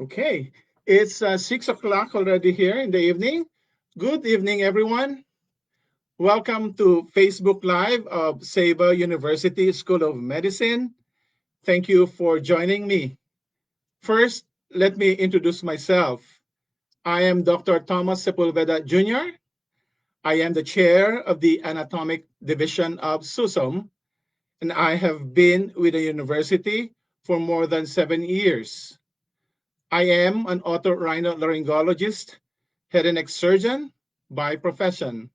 Okay, it's 6 o'clock already here in the evening. Good evening, everyone. Welcome to Facebook Live of Saba University School of Medicine. Thank you for joining me. First, let me introduce myself. I am Dr. Tomas Sepulveda Jr. I am the chair of the Anatomic Division of SUSOM, and I have been with the university for more than 7 years. I am an otorhinolaryngologist, head and neck surgeon by profession.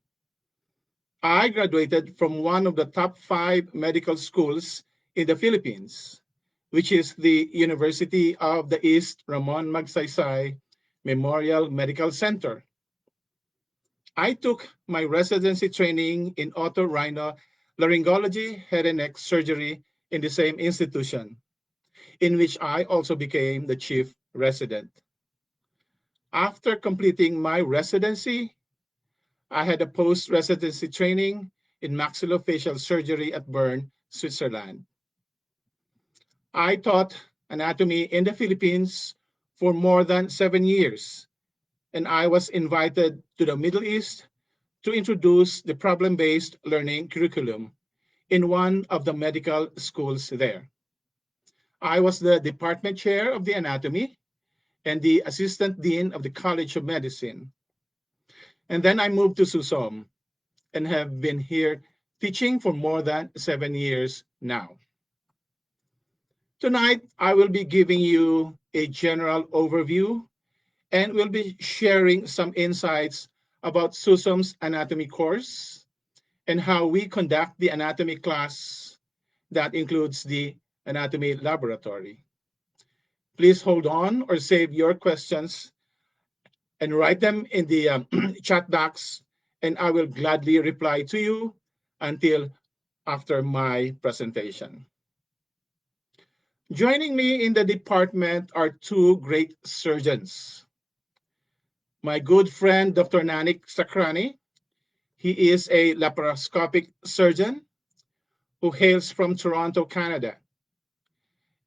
I graduated from one of the top five medical schools in the Philippines, which is the University of the East Ramon Magsaysay Memorial Medical Center. I took my residency training in otorhinolaryngology, head and neck surgery in the same institution, in which I also became the chief resident. After completing my residency, I had a post-residency training in maxillofacial surgery at Bern, Switzerland. I taught anatomy in the Philippines for more than 7 years, and I was invited to the Middle East to introduce the problem-based learning curriculum in one of the medical schools there. I was the department chair of the anatomy and the assistant dean of the College of Medicine. And then I moved to Susom and have been here teaching for more than 7 years now. Tonight, I will be giving you a general overview and will be sharing some insights about Susom's anatomy course and how we conduct the anatomy class that includes the anatomy laboratory. Please hold on or save your questions and write them in the chat box, and I will gladly reply to you until after my presentation. Joining me in the department are two great surgeons. My good friend, Dr. Nanik Sakrani. He is a laparoscopic surgeon who hails from Toronto, Canada,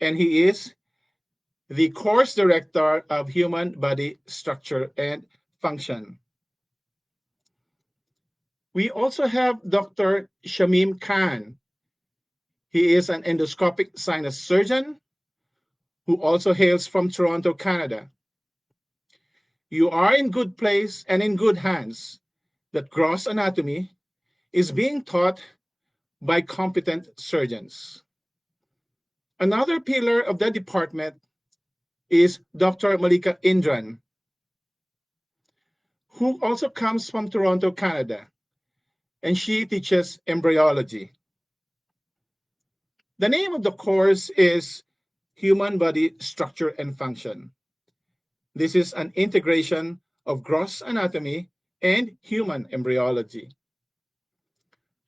and he is the course director of Human Body Structure and Function. We also have Dr. Shamim Khan. He is an endoscopic sinus surgeon who also hails from Toronto, Canada. You are in good place and in good hands that gross anatomy is being taught by competent surgeons. Another pillar of the department is Dr. Malika Indran, who also comes from Toronto, Canada, and she teaches embryology. The name of the course is Human Body Structure and Function. This is an integration of gross anatomy and human embryology.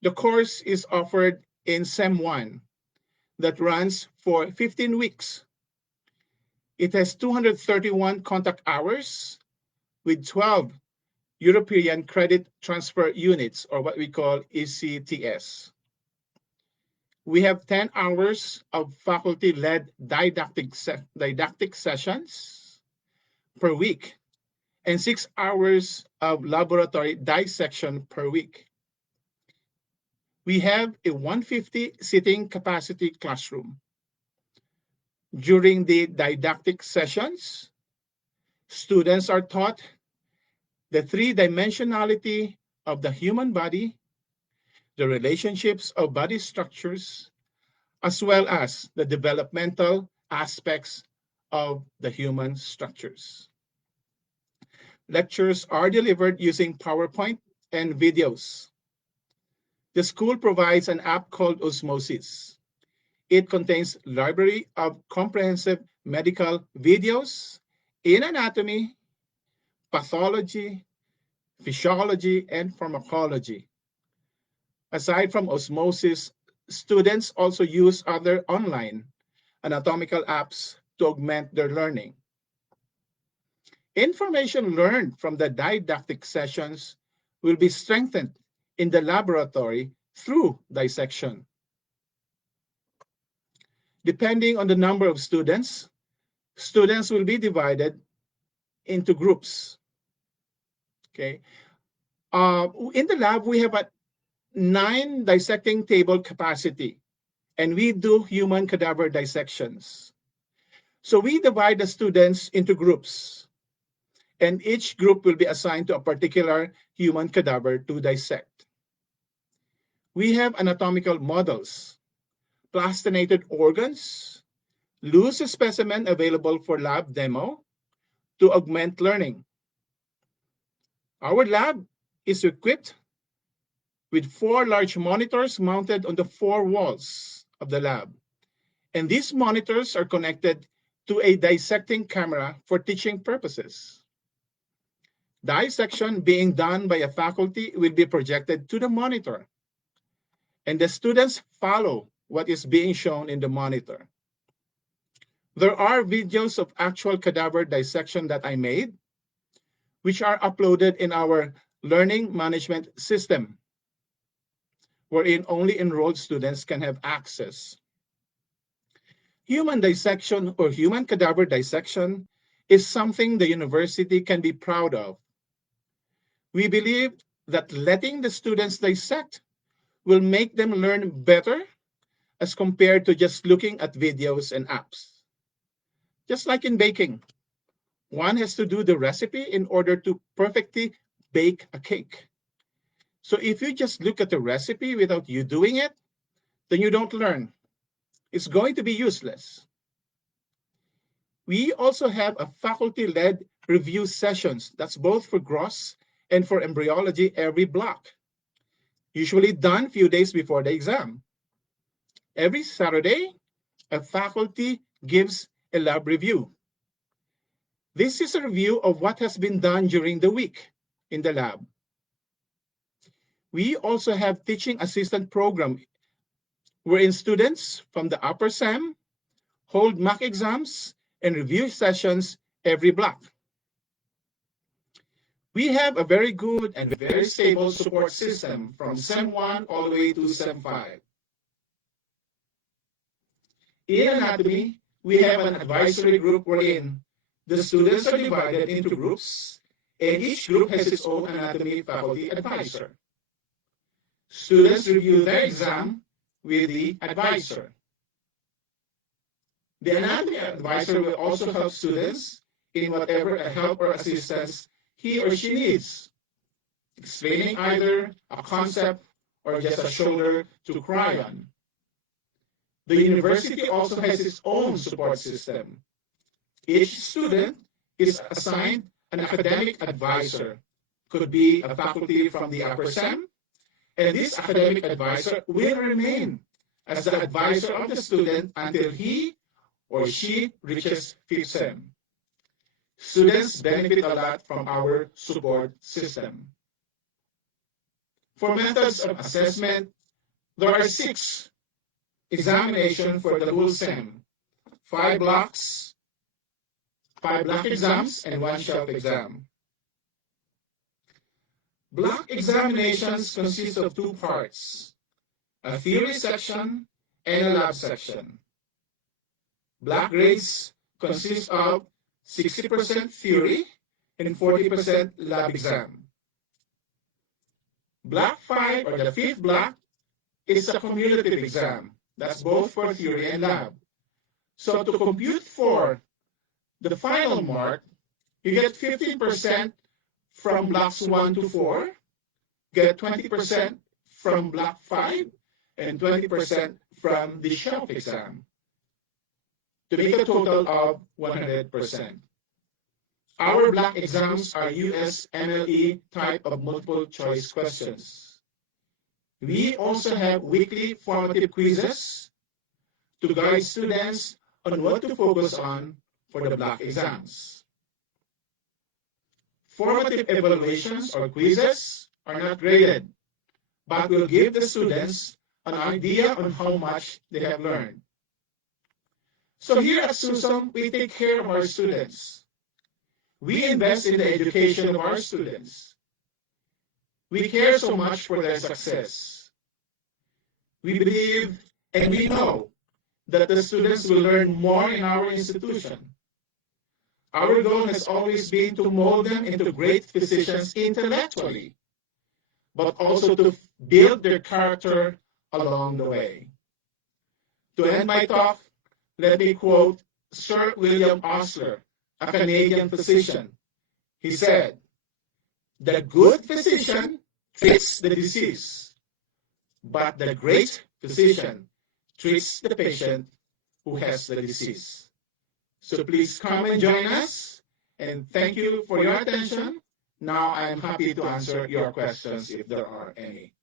The course is offered in SEM 1 that runs for 15 weeks. It has 231 contact hours with 12 European Credit Transfer Units, or what we call ECTS. We have 10 hours of faculty-led didactic sessions per week and 6 hours of laboratory dissection per week. We have a 150 seating capacity classroom. During the didactic sessions, students are taught the three-dimensionality of the human body, the relationships of body structures, as well as the developmental aspects of the human structures. Lectures are delivered using PowerPoint and videos. The school provides an app called Osmosis. It contains a library of comprehensive medical videos in anatomy, pathology, physiology, and pharmacology. Aside from Osmosis, students also use other online anatomical apps to augment their learning. Information learned from the didactic sessions will be strengthened in the laboratory through dissection. Depending on the number of students, Students will be divided into groups. Okay. In the lab, we have a 9 dissecting table capacity, and we do human cadaver dissections. So we divide the students into groups, and each group will be assigned to a particular human cadaver to dissect. We have anatomical models, plastinated organs, loose specimen available for lab demo to augment learning. Our lab is equipped with 4 large monitors mounted on the 4 walls of the lab. And these monitors are connected to a dissecting camera for teaching purposes. Dissection being done by a faculty will be projected to the monitor, and the students follow what is being shown in the monitor. There are videos of actual cadaver dissection that I made, which are uploaded in our learning management system, wherein only enrolled students can have access. Human dissection or human cadaver dissection is something the university can be proud of. We believe that letting the students dissect will make them learn better as compared to just looking at videos and apps. Just like in baking, one has to do the recipe in order to perfectly bake a cake. So if you just look at the recipe without you doing it, then you don't learn. It's going to be useless. We also have a faculty-led review sessions. That's both for gross and for embryology every block, usually done a few days before the exam. Every Saturday, a faculty gives a lab review. This is a review of what has been done during the week in the lab. We also have teaching assistant program wherein students from the upper SEM hold mock exams and review sessions every block. We have a very good and very stable support system from SEM 1 all the way to SEM 5. In anatomy, we have an advisory group wherein the students are divided into groups, and each group has its own anatomy faculty advisor. Students review their exam with the advisor. The anatomy advisor will also help students in whatever help or assistance he or she needs, explaining either a concept or just a shoulder to cry on. The university also has its own support system. Each student is assigned an academic advisor, could be a faculty from the upper SEM, and this academic advisor will remain as the advisor of the student until he or she reaches 5th SEM. Students benefit a lot from our support system. For methods of assessment, there are 6 examinations for the whole SEM, 5 blocks, 5 block exams, and 1 shelf exam. Block examinations consist of 2 parts, a theory section and a lab section. Block grades consist of 60% theory and 40% lab exam. Block 5 or the 5th block is a cumulative exam. That's both for theory and lab. So to compute for the final mark, you get 15% from blocks 1 to 4, get 20% from block 5, and 20% from the shelf exam, to make a total of 100%. Our block exams are U.S. MLE type of multiple choice questions. We also have weekly formative quizzes to guide students on what to focus on for the block exams. Formative evaluations or quizzes are not graded, but will give the students an idea on how much they have learned. So here at SUSUM, we take care of our students. We invest in the education of our students. We care so much for their success. We believe and we know that the students will learn more in our institution Our goal has always been to mold them into great physicians intellectually, but also to build their character along the way. To end my talk, let me quote Sir William Osler, a Canadian physician. He said, "The good physician treats the disease, but the great physician treats the patient who has the disease." So please come and join us, and thank you for your attention. Now I am happy to answer your questions if there are any.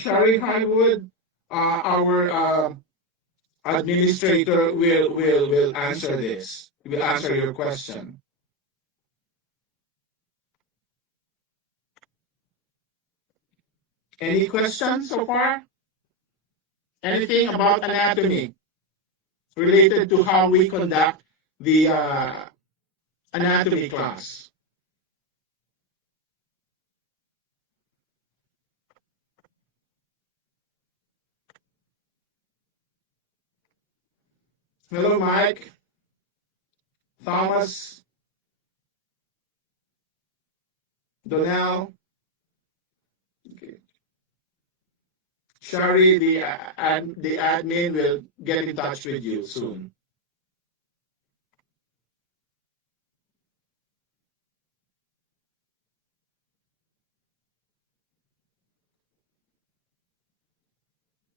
Shari Highwood, our administrator, will answer this. Will answer your question. Any questions so far? Anything about anatomy related to how we conduct the anatomy class? Hello, Mike, Thomas, Donnell. Okay. Shari, the admin will get in touch with you soon.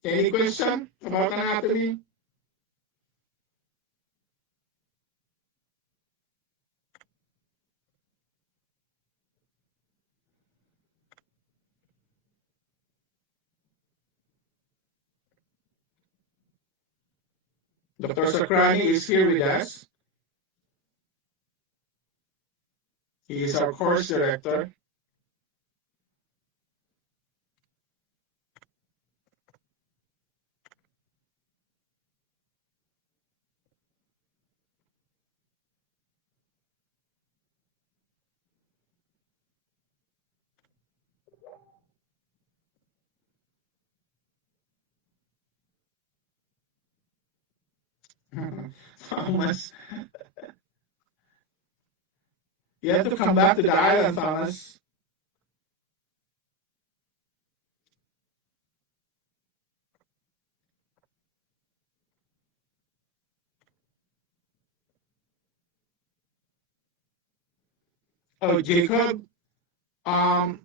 Any question about anatomy? Dr. Sakrani is here with us. He is our course director. Thomas, you have to come back to the island, Thomas. Oh, Jacob, um,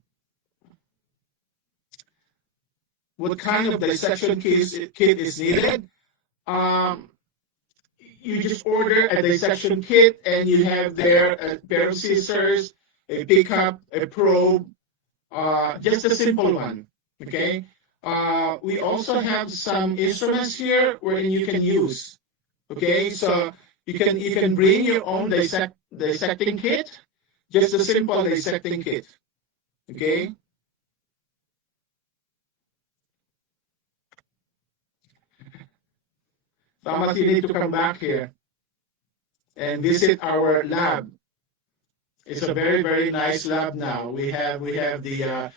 what kind of dissection kit is needed? Um, you just order a dissection kit and you have there a pair of scissors, a pickup, a probe, just a simple one. Okay. We also have some instruments here wherein you can use. Okay, so you can bring your own dissecting kit, just a simple dissecting kit. Okay. Thomas, you need to come back here and visit our lab. It's a very nice lab now. We have the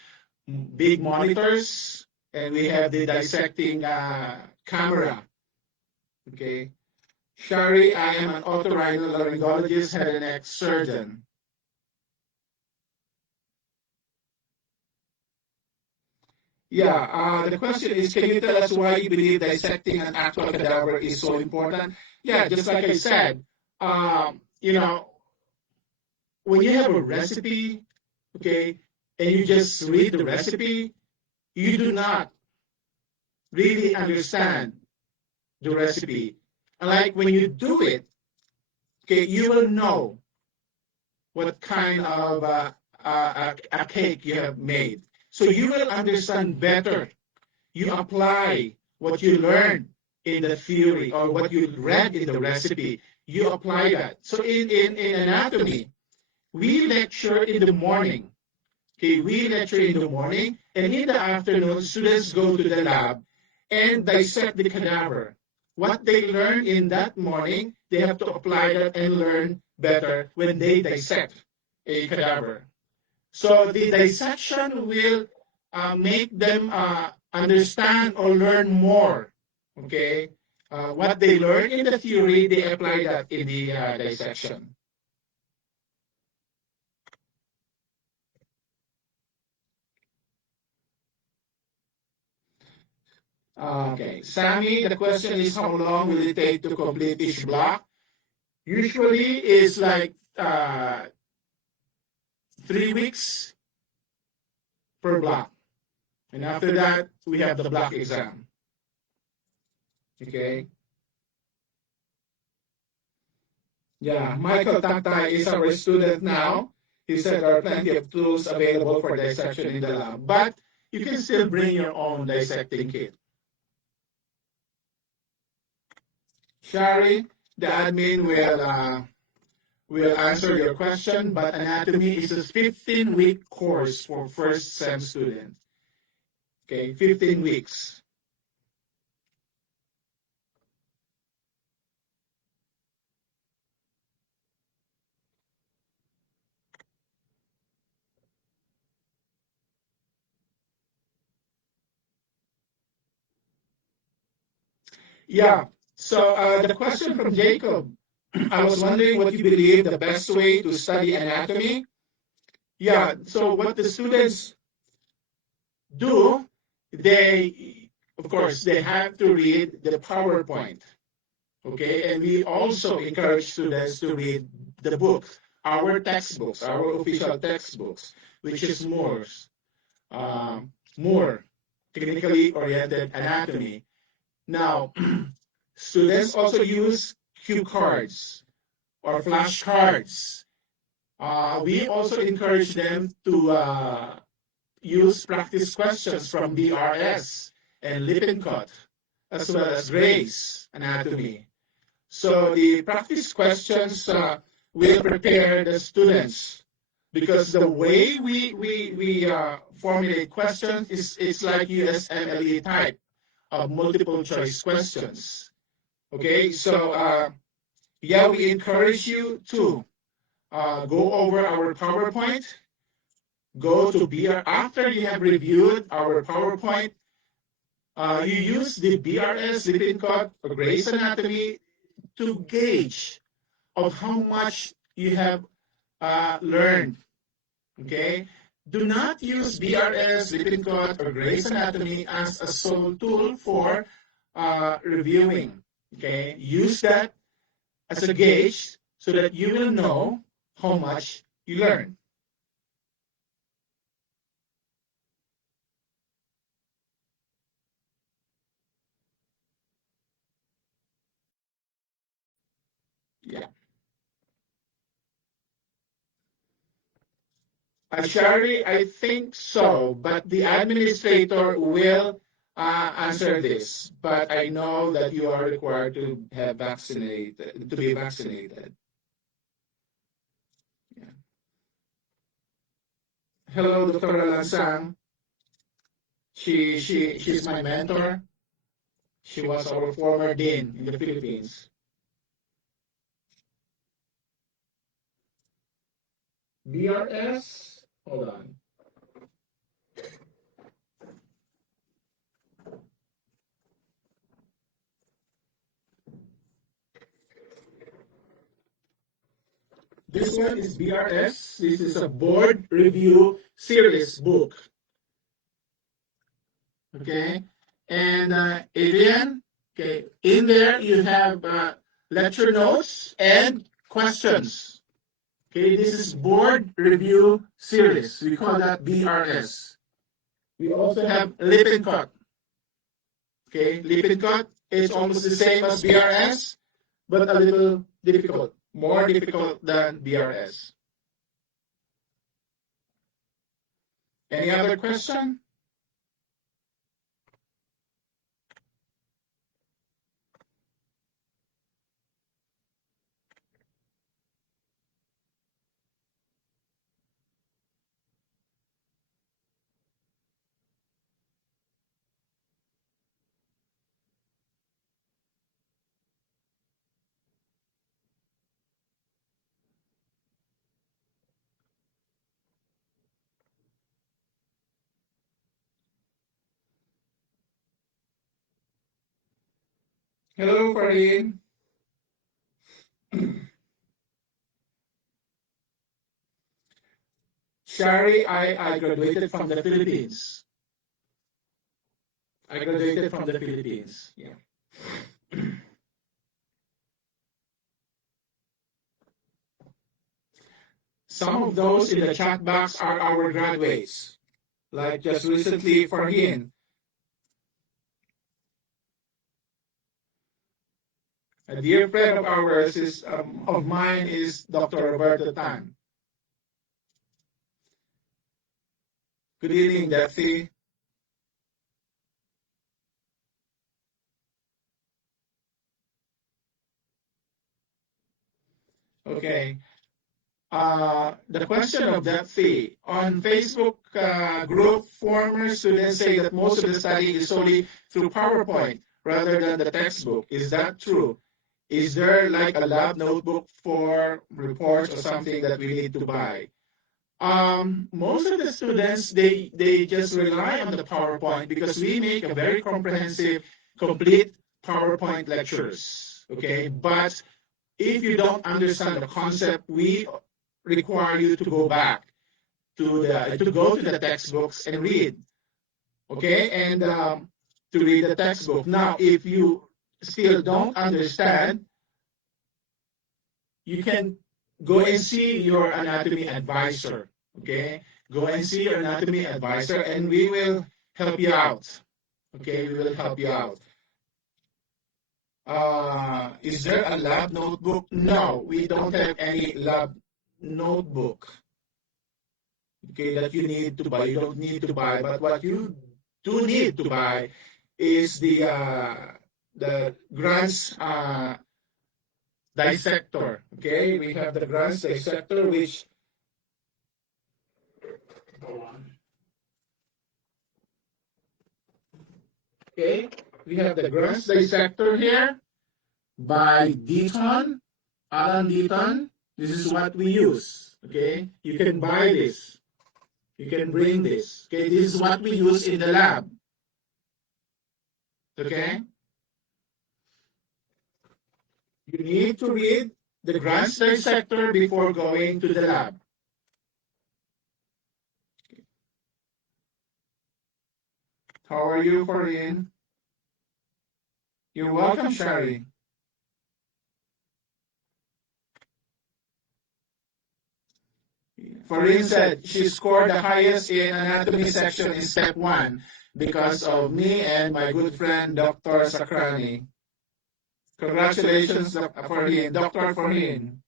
big monitors and we have the dissecting camera. Okay. Shari, I am an otorhinolaryngologist, head and neck surgeon. Yeah, the question is, can you tell us why you believe dissecting an actual cadaver is so important? Yeah, just like I said, you know, when you have a recipe, okay, and you just read the recipe, you do not really understand the recipe. And like when you do it, okay, you will know what kind of a cake you have made. So you will understand better. You apply what you learned in the theory or what you read in the recipe. You apply that. So in anatomy, we lecture in the morning. Okay, we lecture in the morning, and in the afternoon, students go to the lab and dissect the cadaver. What they learn in that morning, they have to apply that and learn better when they dissect. a cadaver. So the dissection will make them understand or learn more. Okay, what they learn in the theory, they apply that in the dissection. Okay, Sammy, the question is how long will it take to complete each block? Usually, it's like 3 weeks per block, and after that, we have the block exam. Okay. Yeah, Michael Taktai is our student now. He said there are plenty of tools available for dissection in the lab, but you can still bring your own dissecting kit. Shari, the admin will answer your question, but anatomy is a 15-week course for first sem students. Okay, 15 weeks. Yeah. So the question from Jacob, I was wondering what you believe the best way to study anatomy. Yeah. So what the students do, they, of course, they have to read the PowerPoint. Okay. And we also encourage students to read the books, our textbooks, our official textbooks, which is uh, more technically oriented anatomy. Now, students also use cue cards or flashcards. We also encourage them to use practice questions from BRS and Lippincott, as well as Gray's anatomy. So the practice questions will prepare the students because the way we formulate questions is it's like USMLE type of multiple choice questions. Okay, so yeah, we encourage you to go over our PowerPoint, go to BR after you have reviewed our PowerPoint. You use the BRS Lippincott or Gray's Anatomy to gauge of how much you have learned. Okay, do not use BRS Lippincott or Gray's Anatomy as a sole tool for reviewing. Okay, use that as a gauge so that you will know how much you learn. Yeah. Shari, I think so, but the administrator will answer this. But I know that you are required to have vaccinated, to be vaccinated. Yeah. Hello, Dr. Lansang. She's my mentor. She was our former dean in the Philippines. BRS. Hold on. This one is BRS. This is a board review series book. Okay. And Adrian, okay, in there you have lecture notes and questions. Okay, this is board review series. We call that BRS. We also have Lippincott. Okay, Lippincott is almost the same as BRS, but a little difficult, more difficult than BRS. Any other question? Hello, Farin. Shari, I graduated from the Philippines. I graduated from the Philippines. Yeah. Some of those in the chat box are our graduates. Like just recently, Farhin, a dear friend of ours of mine is Dr. Roberto Tan. Good evening, Daphne. Okay. The question of that fee on Facebook group, former students say that most of the study is solely through PowerPoint rather than the textbook. Is that true? Is there like a lab notebook for reports or something that we need to buy? Most of the students they just rely on the PowerPoint because we make a very comprehensive, complete PowerPoint lectures. Okay, but if you don't understand the concept, we require you to go back to go to the textbooks and read. Okay, and to read the textbook. Now, if you still don't understand, you can go and see your anatomy advisor. Okay, go and see your anatomy advisor, and we will help you out. Okay, we will help you out. Is there a lab notebook? No, we don't have any lab notebook. Okay, that you need to buy. You don't need to buy, but what you do need to buy is the grants dissector. Okay, we have the grants dissector, which okay, we have the grants dissector here by Deaton, Alan Deaton. This is what we use. Okay, you can buy this. You can bring this. Okay, this is what we use in the lab. Okay, you need to read the grants dissector before going to the lab. How are you, Corinne? You're welcome, Shari. Corinne said she scored the highest in anatomy section in step 1 because of me and my good friend, Dr. Sakrani. Congratulations, Corinne. Dr. Corinne.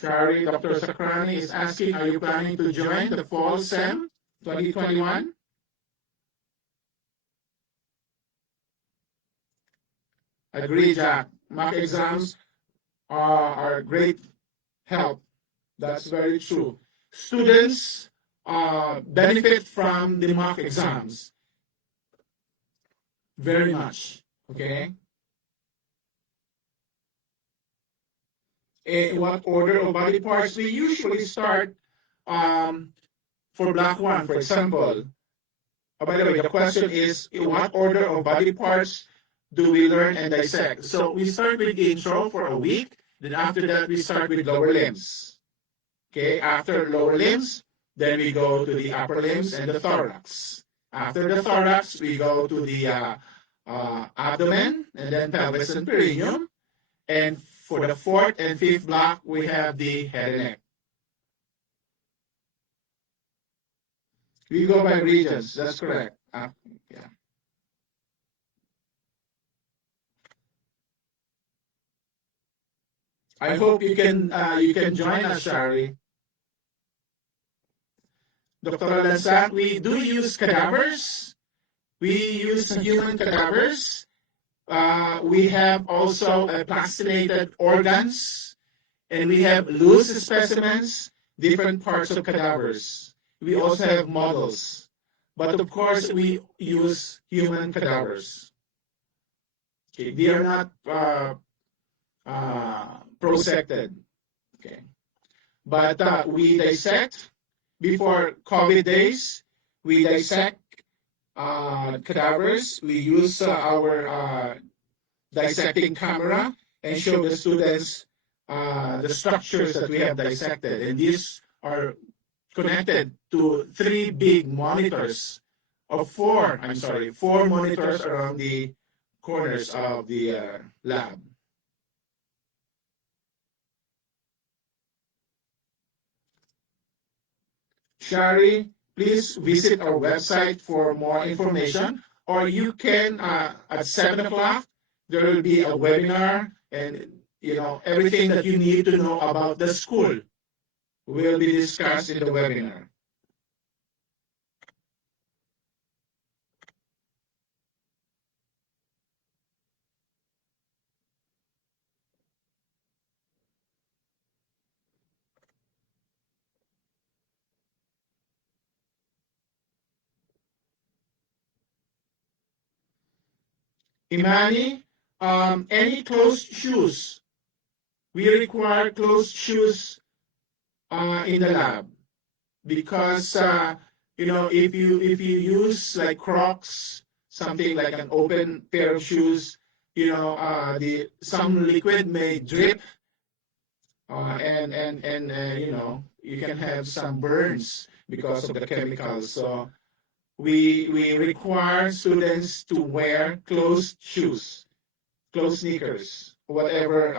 Shari, Dr. Sakrani is asking, are you planning to join the fall SEM 2021? Agree, Jack. Mock exams are great help. That's very true. Students benefit from the mock exams very much. Okay. In what order of body parts? We usually start for block one, for example. By the way, the question is, in what order of body parts do we learn and dissect? So we start with intro for a week. Then after that, we start with lower limbs. Okay, after lower limbs, then we go to the upper limbs and the thorax. After the thorax, we go to the abdomen and then pelvis and perineum. And for the fourth and fifth block, we have the head and neck. We go by regions. That's correct. Yeah. I hope you can join us, Shari. Dr. Lansak, we do use cadavers. We use human cadavers. We have also plastinated organs, and we have loose specimens, different parts of cadavers. We also have models. But of course, we use human cadavers. Okay, they are not prosected. Okay, but we dissect before COVID days. We dissect cadavers. We use our dissecting camera and show the students the structures that we have dissected. And these are connected to three big monitors, or four, I'm sorry, four monitors around the corners of the lab. Shari, please visit our website for more information, or you can, at 7 o'clock, there will be a webinar, and everything that you need to know about the school will be discussed in the webinar. Imani, any closed shoes? We require closed shoes in the lab because if you use like Crocs, something like an open pair of shoes, the some liquid may drip, and you can have some burns because of the chemicals. So we require students to wear closed shoes, closed sneakers, whatever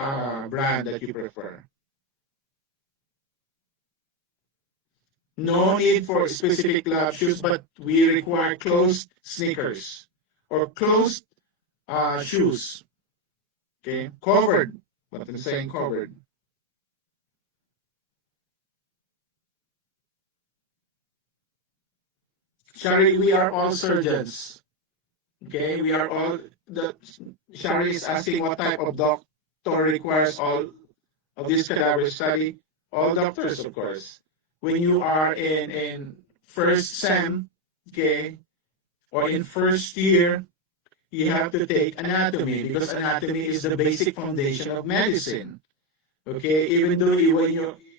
brand that you prefer. No need for specific lab shoes, but we require closed sneakers or closed shoes. Okay, covered. What I'm saying, covered. Shari, we are all surgeons. Okay, we are all the Shari is asking what type of doctor requires all of this cadaver study. All doctors, of course. When you are in first sem, okay, or in first year, you have to take anatomy because anatomy is the basic foundation of medicine. Okay, even though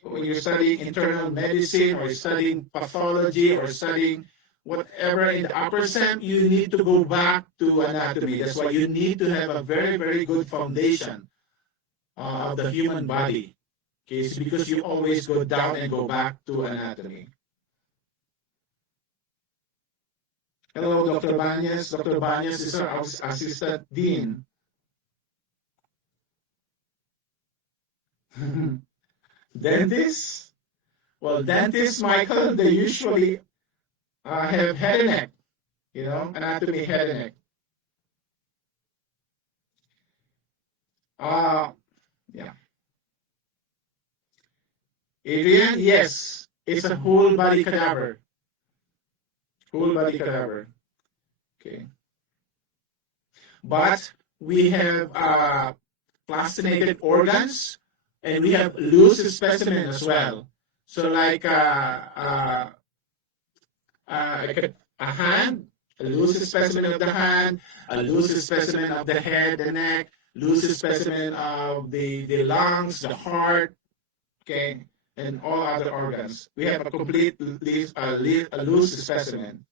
when you're studying internal medicine or studying pathology or studying whatever in the upper sem, you need to go back to anatomy. That's why you need to have a very, very good foundation of the human body. Okay, so because you always go down and go back to anatomy. Hello, Dr. Banyas. Dr. Banyas is our assistant dean. Dentists? Well, dentists, Michael, they usually have head and neck, anatomy, head and neck. Uh, yeah. Adrian, yes, it's a whole body cadaver. Whole body cadaver. Okay. But we have plastinated organs and we have loose specimen as well. So like a hand, a loose specimen of the hand, a loose specimen of the head, the neck, loose specimen of the lungs, the heart, okay, and all other organs. We have a complete a loose specimen.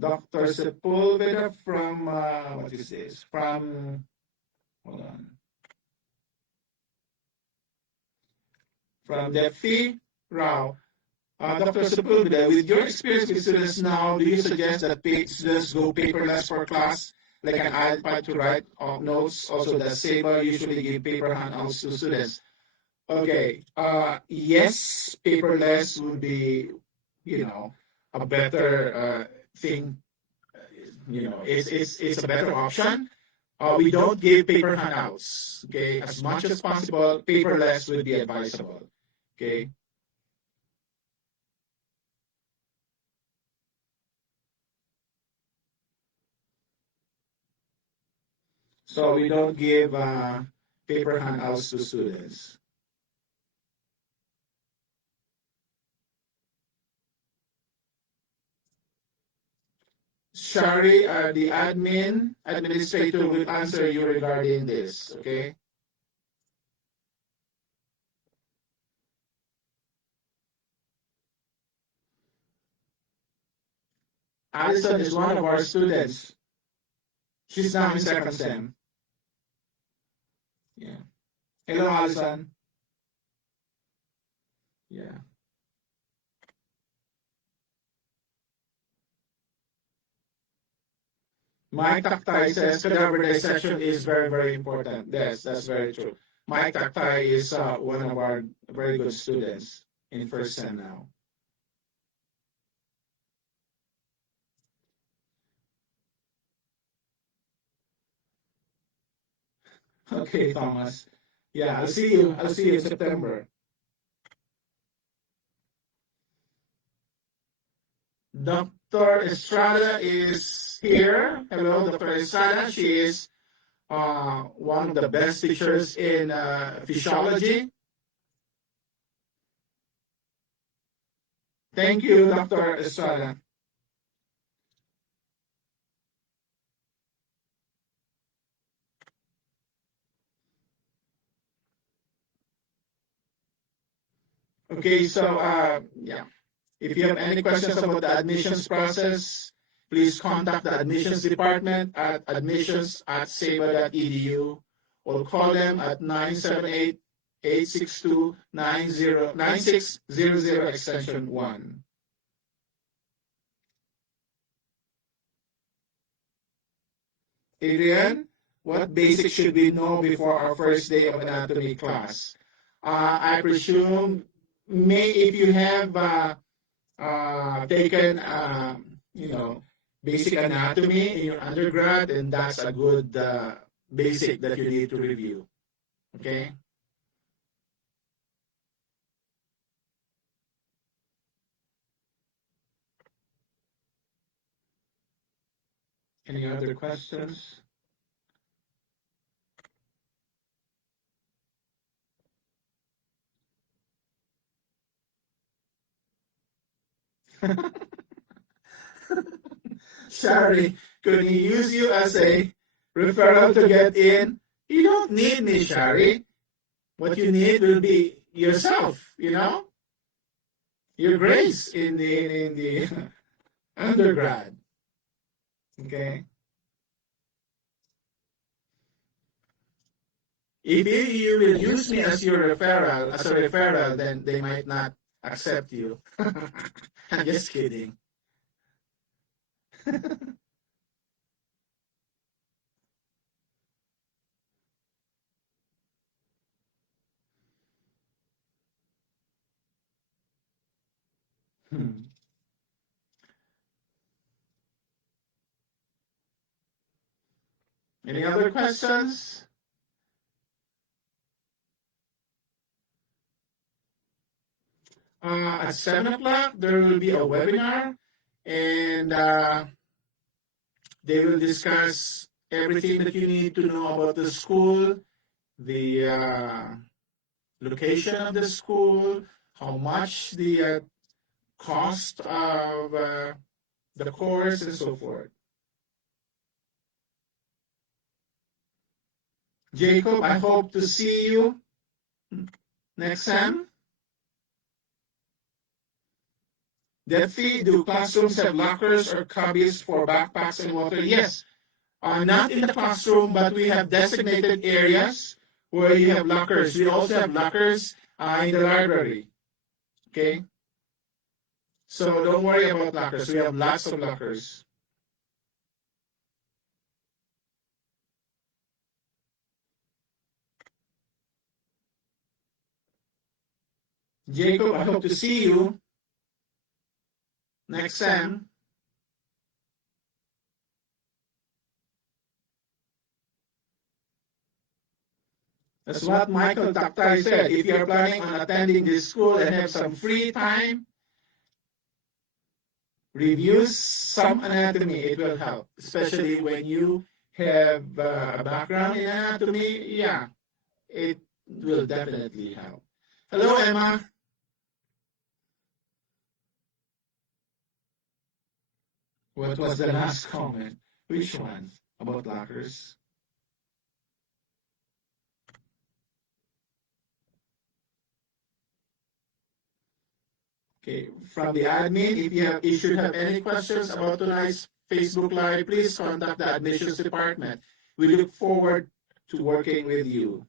Dr. Sepulveda from, what is this? Hold on. From Defi Rao. Dr. Sepulveda, with your experience with students now, do you suggest that students go paperless for class, like an iPad to write notes? Also, does Saba usually give paper handouts to students? Okay. Yes, paperless would be, a better thing. It's a better option. We don't give paper handouts. Okay, as much as possible, paperless would be advisable. Okay. So we don't give paper handouts to students. Shari, the administrator, will answer you regarding this. Okay. Allison is one of our students. She's now in second sem. Yeah. Hello, Allison. Yeah. Mike Taktai says cadaver dissection is very, very important. Yes, that's very true. Mike Taktai is one of our very good students in first sem now. Okay, Thomas. Yeah, I'll see you. I'll see you in September. Dr. Estrada is here. Hello, Dr. Estrada. She is one of the best teachers in physiology. Thank you, Dr. Estrada. Okay, so yeah, if you have any questions about the admissions process, please contact the admissions department at admissions@saba.edu or call them at 978-862-9600 extension 1. Adrian, what basics should we know before our first day of anatomy class? I presume if you have taken, basic anatomy in your undergrad, and that's a good basic that you need to review. Okay. Any other questions? Shari, could he use you as a referral to get in? You don't need me, Shari. What you need will be yourself, your grades in the undergrad. Okay. If you will use me as a referral, then they might not accept you. I'm just kidding. Hmm. Any other questions? At 7 o'clock, there will be a webinar, and they will discuss everything that you need to know about the school, the location of the school, how much the cost of the course, and so forth. Jacob, I hope to see you next sem. Defi, do classrooms have lockers or cubbies for backpacks and water? Yes. Not in the classroom, but we have designated areas where you have lockers. We also have lockers in the library. Okay? So don't worry about lockers. We have lots of lockers. Jacob, I hope to see you next sem. That's what Michael Taktai said. If you're planning on attending this school and have some free time, review some anatomy. It will help, especially when you have a background in anatomy. Yeah, it will definitely help. Hello, Emma. What was the last comment? Which one? About lockers? Okay, from the admin, if you should have any questions about tonight's Facebook Live, please contact the admissions department. We look forward to working with you.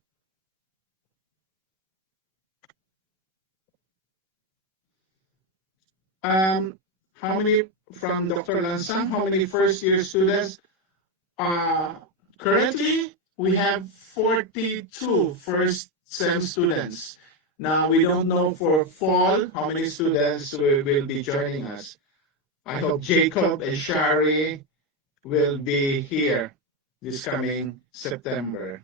Um, how many from Dr. Lansang? How many first year students? Uh, Currently, we have 42 first sem students. Now, we don't know for fall how many students will be joining us. I hope Jacob and Shari will be here this coming September.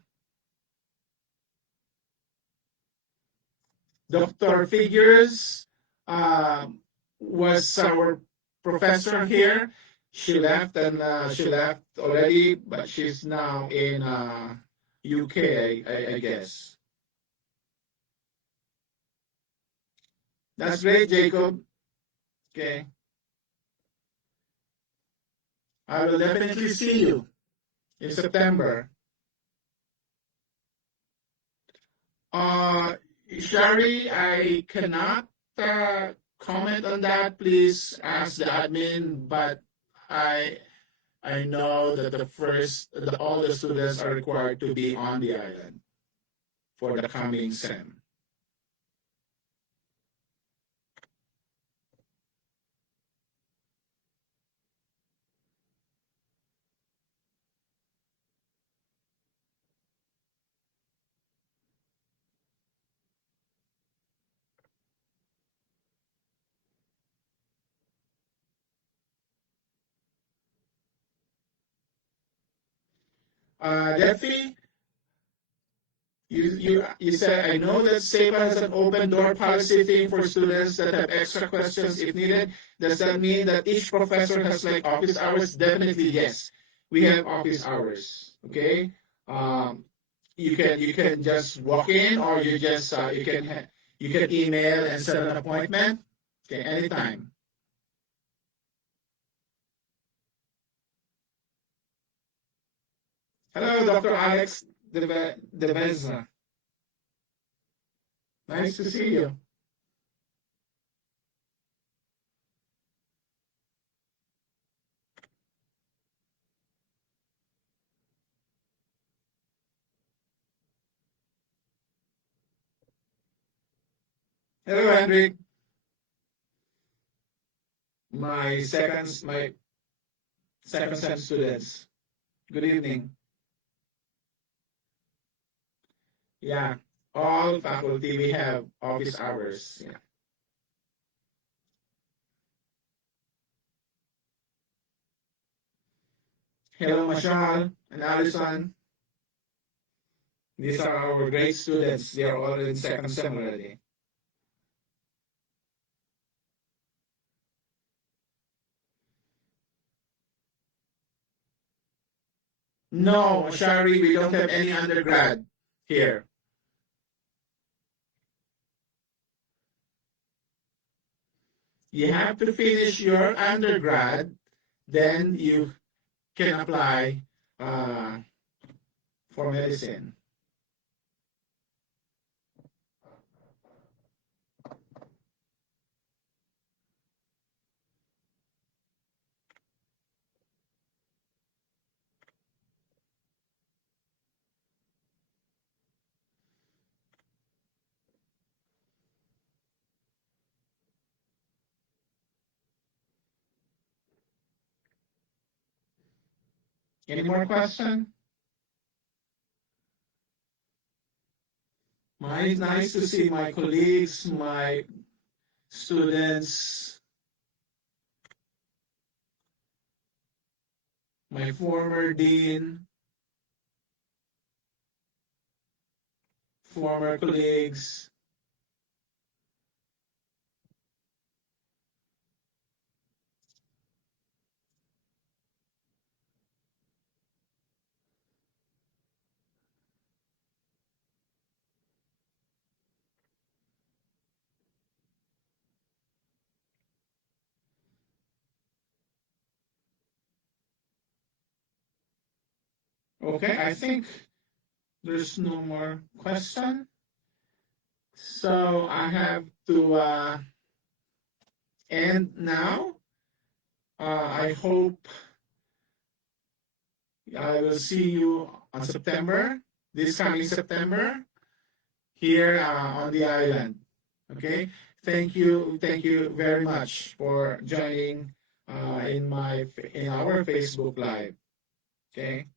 Dr. Figures uh, was our professor here. She left and she left already, but she's now in UK, I guess. That's great, Jacob. Okay. I will definitely see you in September. Uh, Shari, I cannot comment on that. Please ask the admin, but I I know that all the students are required to be on the island for the coming sem. Defi, you said, I know that SEPA has an open door policy thing for students that have extra questions if needed. Does that mean that each professor has like office hours? Definitely yes. We have office hours. Okay. Um, you can just walk in, or you can email and set an appointment. Okay, anytime. Hello, Dr. Alex Deveza. Nice to see you. Hello, Hendrik. My second sem students. Good evening. Yeah, all faculty we have office hours. Yeah. Hello, Mashal and Allison. These are our great students. They are all in second sem already. No, Shari, we don't have any undergrad here. You have to finish your undergrad, then you can apply uh, for medicine. Any more question? Nice to see my colleagues, my students, my former dean, former colleagues. Okay, I think there's no more question. So I have to end now. I hope I will see you on September, this coming September, here on the island. Okay. Thank you very much for joining in our Facebook Live. Okay.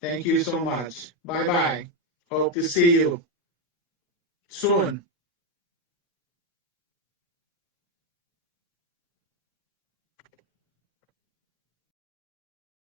Thank you so much. Bye bye. Hope to see you soon.